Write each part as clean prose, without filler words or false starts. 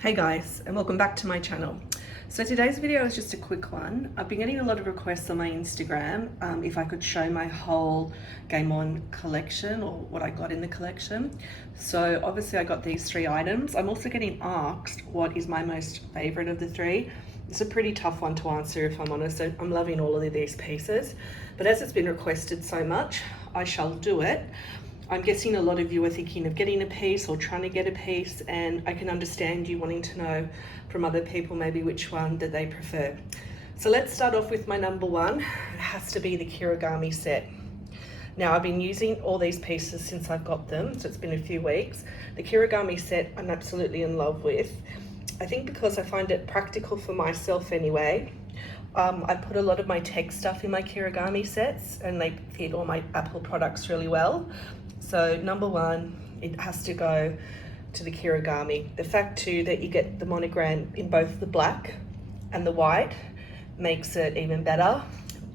Hey guys, and welcome back to my channel. So today's video is just a quick one. I've been getting a lot of requests on my Instagram if I could show my whole Game On collection or what I got in the collection. So obviously I got these 3 items. I'm also getting asked what is my most favorite of the 3. It's a pretty tough one to answer if I'm honest. I'm loving all of these pieces, but as it's been requested so much, I shall do it. I'm guessing a lot of you are thinking of getting a piece or trying to get a piece, and I can understand you wanting to know from other people maybe which one that they prefer. So let's start off with my number 1. It has to be the Kirigami set. Now I've been using all these pieces since I've got them, so it's been a few weeks. The Kirigami set I'm absolutely in love with. I think because I find it practical for myself anyway. I put a lot of my tech stuff in my Kirigami sets and they fit all my Apple products really well. So number 1, it has to go to the Kirigami. The fact too that you get the monogram in both the black and the white makes it even better.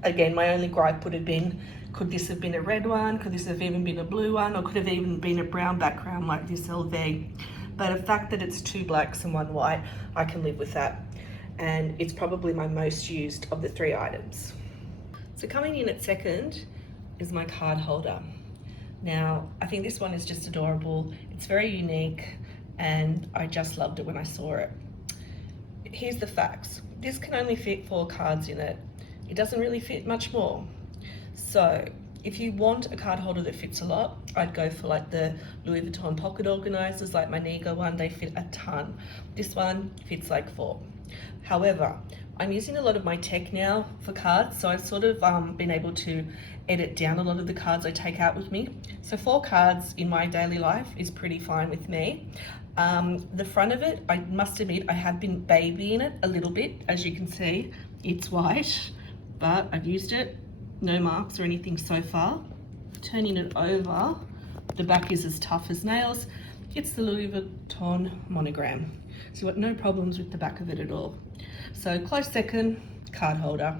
Again, my only gripe would have been, could this have been a red one? Could this have even been a blue one? Or could have even been a brown background like this LV? But the fact that it's 2 blacks and 1 white, I can live with that. And it's probably my most used of the 3 items. So coming in at second is my card holder. Now, I think this one is just adorable. It's very unique and I just loved it when I saw it. Here's the facts. This can only fit 4 cards in it. It doesn't really fit much more. So if you want a card holder that fits a lot, I'd go for like the Louis Vuitton pocket organizers, like my Niga one, they fit a ton. This one fits like 4. However, I'm using a lot of my tech now for cards, so I've sort of been able to edit down a lot of the cards I take out with me. So 4 cards in my daily life is pretty fine with me. The front of it, I must admit, I have been babying it a little bit. As you can see, it's white, but I've used it. No marks or anything so far. Turning it over, the back is as tough as nails. It's the Louis Vuitton monogram. So you've got no problems with the back of it at all. So close second, card holder.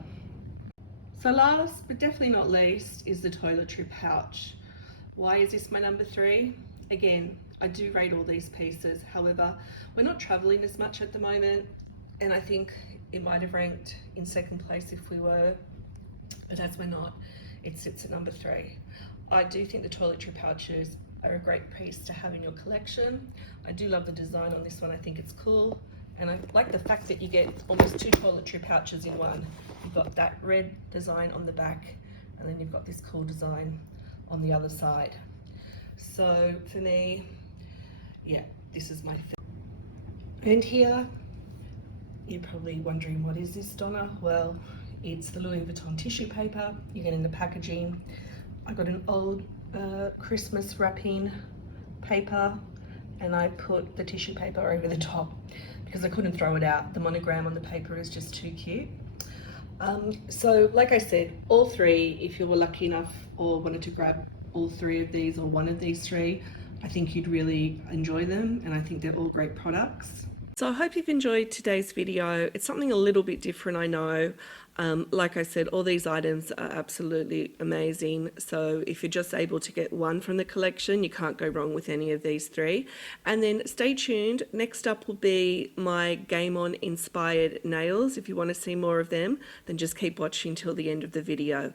So last, but definitely not least, is the toiletry pouch. Why is this my number 3? Again, I do rate all these pieces. However, we're not traveling as much at the moment, and I think it might have ranked in second place if we were, but as we're not, it sits at number 3. I do think the toiletry pouches are a great piece to have in your collection. I do love the design on this one. I think it's cool. And I like the fact that you get almost 2 toiletry pouches in one. You've got that red design on the back, and then you've got this cool design on the other side. So for me, yeah, this is my favorite. And here, you're probably wondering, what is this, Donna? Well, it's the Louis Vuitton tissue paper. You get in the packaging. I got an old Christmas wrapping paper, and I put the tissue paper over the top because I couldn't throw it out. The monogram on the paper is just too cute. So like I said, all 3, if you were lucky enough or wanted to grab all 3 of these or one of these 3, I think you'd really enjoy them, and I think they're all great products. So I hope you've enjoyed today's video. It's something a little bit different, I know. Like I said, all these items are absolutely amazing. So if you're just able to get one from the collection, you can't go wrong with any of these 3. And then stay tuned. Next up will be my Game On inspired nails. If you want to see more of them, then just keep watching till the end of the video.